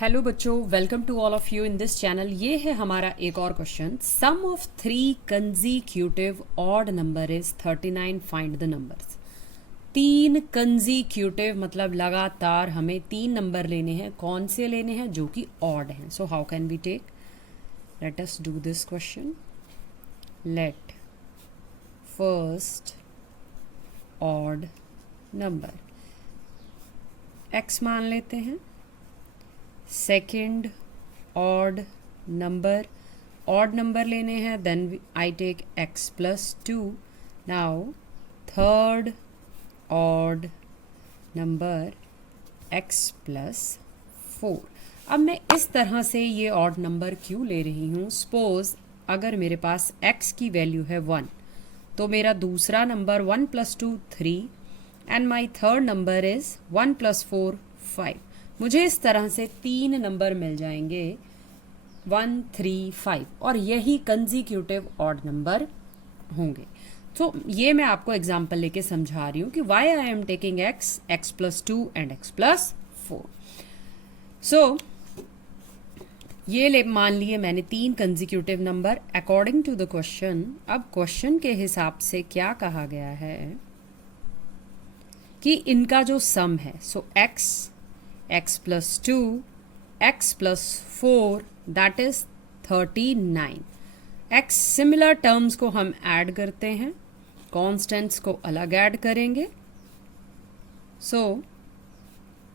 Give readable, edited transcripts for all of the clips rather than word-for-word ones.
Hello बच्चों, welcome to all of you in this channel. ये है हमारा एक और question. Sum of 3 consecutive odd number is 39, find the numbers. 3 consecutive मतलब लगातार हमें 3 नंबर लेने हैं। कौन से लेने हैं? जो कि ऑड हैं। So how can we take? Let us do this question. Let first odd number x मान लेते हैं। सेकेंड ऑड नंबर लेने हैं, then I take x plus 2। Now third odd number x plus 4। अब मैं इस तरह से ये ऑड नंबर क्यों ले रही हूँ? सपोज अगर मेरे पास x की वैल्यू है 1, तो मेरा दूसरा number 1 plus 2 3 and my third number is 1 plus 4 5। मुझे इस तरह से 3 नंबर मिल जाएंगे 1 3 5, और यही कंजीक्यूटिव ऑड नंबर होंगे। तो ये मैं आपको एग्जांपल लेके समझा रही हूँ कि why I am taking x plus 2 and x plus 4। So ये मान लिए मैंने 3 consecutive number according to the question. अब क्वेश्चन के हिसाब से क्या कहा गया है कि इनका जो सम है, सो x plus 2, x plus 4, that is 39। x similar terms को हम ऐड करते हैं, कॉन्स्टेंट्स को अलग ऐड करेंगे। So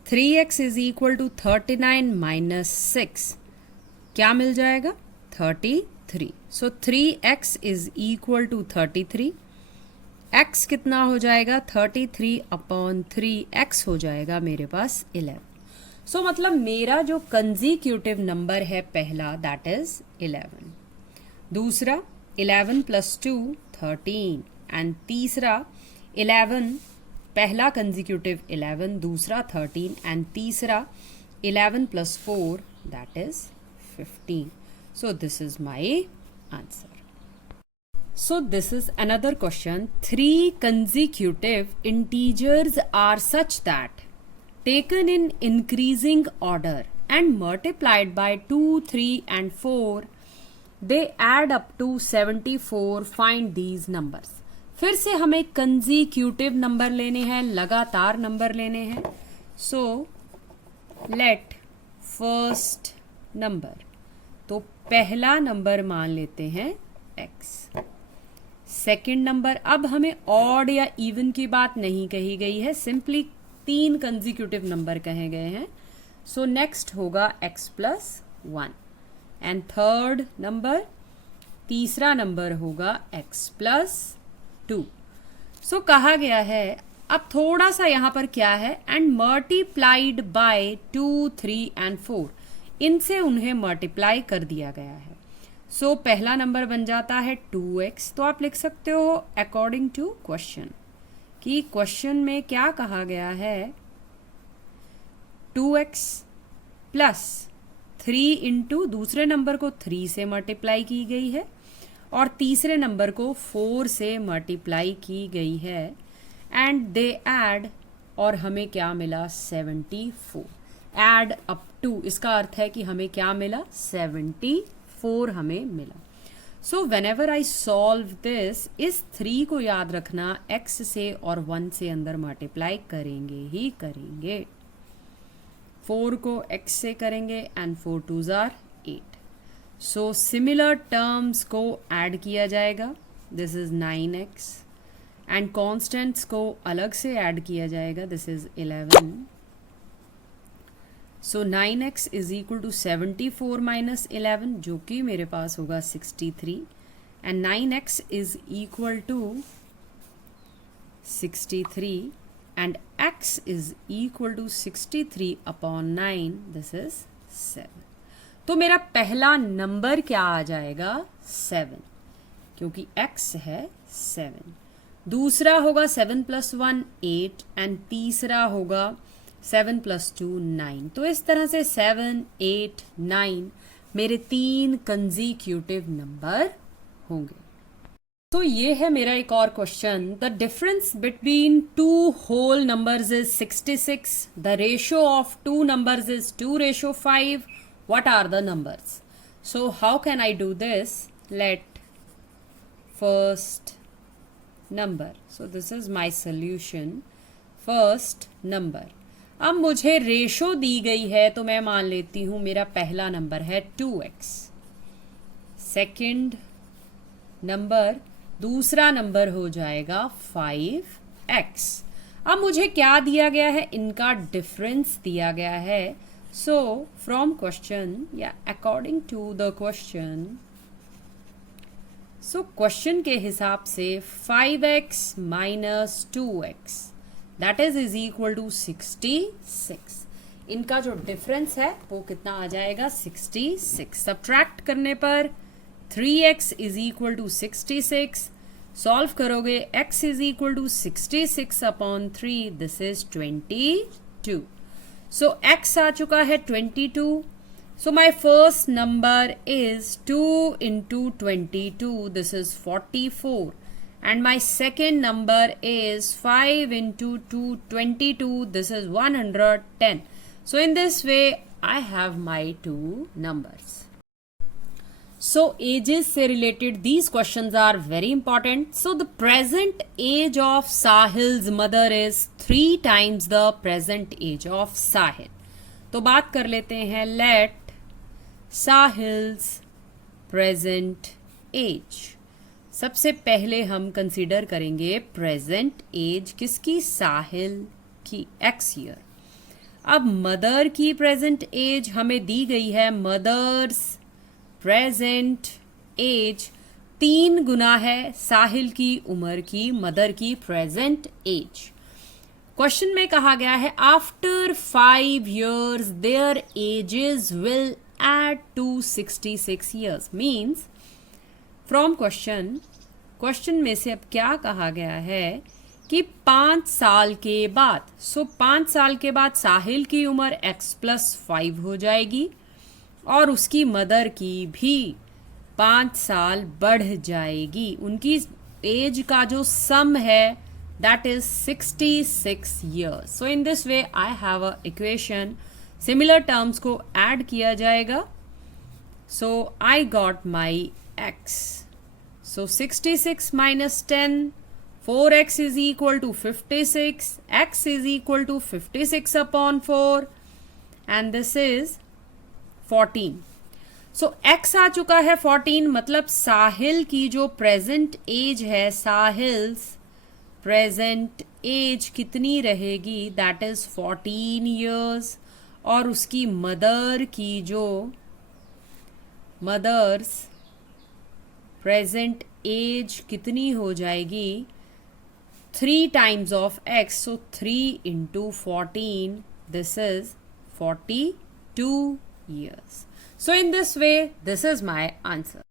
3x is equal to 39 minus 6, क्या मिल जाएगा? 33। So 3x is equal to 33। x कितना हो जाएगा? 33 अपॉन 3x हो जाएगा मेरे पास 11। सो मतलब मेरा जो कंजीक्यूटिव नंबर है पहला, दैट इज 11। दूसरा 11 प्लस 2 13, एंड तीसरा 11, पहला कंजीक्यूटिव 11, दूसरा 13, एंड तीसरा 11 plus 4, that is 15. So this is my answer. So this is another question. 3 consecutive integers are such that taken in increasing order and multiplied by 2, 3 and 4, they add up to 74. Find these numbers. फिर से हमें consecutive number लेने हैं, लगातार number लेने हैं। So let first number, तो पहला नंबर मान लेते हैं x। सेकेंड नंबर, अब हमें ऑड या इवन की बात नहीं कही गई है, सिंपली 3 कंजीक्यूटिव नंबर कहे गए हैं। सो नेक्स्ट होगा x plus 1, and third number, तीसरा नंबर होगा x प्लस 2। सो कहा गया है, अब थोड़ा सा यहाँ पर क्या है, एंड मल्टीप्लाइड बाय 2 3 एंड 4, इनसे उन्हें मल्टीप्लाई कर दिया गया है। सो पहला नंबर बन जाता है 2x। तो आप लिख सकते हो अकॉर्डिंग टू क्वेश्चन, कि क्वेश्चन में क्या कहा गया है, 2x प्लस 3 इंटू दूसरे नंबर को 3 से मल्टीप्लाई की गई है, और तीसरे नंबर को 4 से मल्टीप्लाई की गई है, एंड दे ऐड, और हमें क्या मिला? 74। एड अप टू, इसका अर्थ है कि हमें क्या मिला? 74 हमें मिला। So when ever I solve this, इस 3 को याद रखना, x से और 1 से अंदर मल्टीप्लाई करेंगे ही करेंगे। 4 को x से करेंगे, and 4 2s are 8। So similar terms को ऐड किया जाएगा, this is 9x, and constants को अलग से ऐड किया जाएगा, this is 11। So 9x is equal to 74 minus 11, जो कि मेरे पास होगा 63, and 9x is equal to 63, and x is equal to 63 upon 9, this is 7। तो मेरा पहला नंबर क्या आ जाएगा? 7, क्योंकि x है 7। दूसरा होगा 7 प्लस 1 8, एंड तीसरा होगा 7 प्लस 2 9। तो इस तरह से 7 8 9 मेरे 3 कंजीक्यूटिव नंबर होंगे। तो ये है मेरा एक और question. The difference between two whole numbers is 66. The ratio of two numbers is 2:5. What are the numbers? So how can I do this? Let first number. So this is my solution. First number. अब मुझे ratio दी गई है तो मैं मान लेती हूं मेरा पहला नंबर है 2x. सेकेंड नंबर, दूसरा नंबर हो जाएगा 5x. अब मुझे क्या दिया गया है? इनका डिफरेंस दिया गया है. सो फ्रॉम क्वेश्चन या according to the question, so question के हिसाब से 5x minus 2x that is equal to 66. इनका जो डिफरेंस है वो कितना आ जाएगा? 66. सब्ट्रैक्ट करने पर 3x is equal to 66. Solve करोगे x is equal to 66 upon 3. This is 22. So x आ चुका है 22. So my first number is 2 into 22. This is 44. And my second number is 5 into 22. This is 110. So in this way, I have my two numbers. So ages से related these questions are very important. So the present age of Sahil's mother is 3 times the present age of Sahil. तो बात कर लेते हैं. Let Sahil's present age. सबसे पहले हम consider करेंगे प्रेजेंट एज किसकी? साहिल की, x ईयर. अब मदर की प्रेजेंट एज हमें दी गई है. मदर्स प्रेजेंट एज 3 गुना है साहिल की उम्र की मदर की प्रेजेंट एज. क्वेश्चन में कहा गया है after 5 years there edges will add to 66 years. means from question में से अब क्या कहा गया है कि 5 साल के बाद, 5 साल के बाद साहिल की उम्र x+5 हो जाएगी और उसकी मदर की भी 5 साल बढ़ जाएगी. उनकी एज का जो सम है that is 66 years. So in this way I have a equation. Similar terms को ऐड किया जाएगा. So I got my x. So 66 minus 10, 4x is equal to 56. x is equal to 56 upon 4 and this is 14. So x आ चुका है 14. मतलब साहिल की जो present as है, साहिल्स प्रेजेंट एज कितनी रहेगी? That is 14 years. और उसकी मदर की जो मदर्स प्रेजेंट एज कितनी हो जाएगी? 3 times of x. So 3 into 14, this is 42 years. So in this way, this is my answer.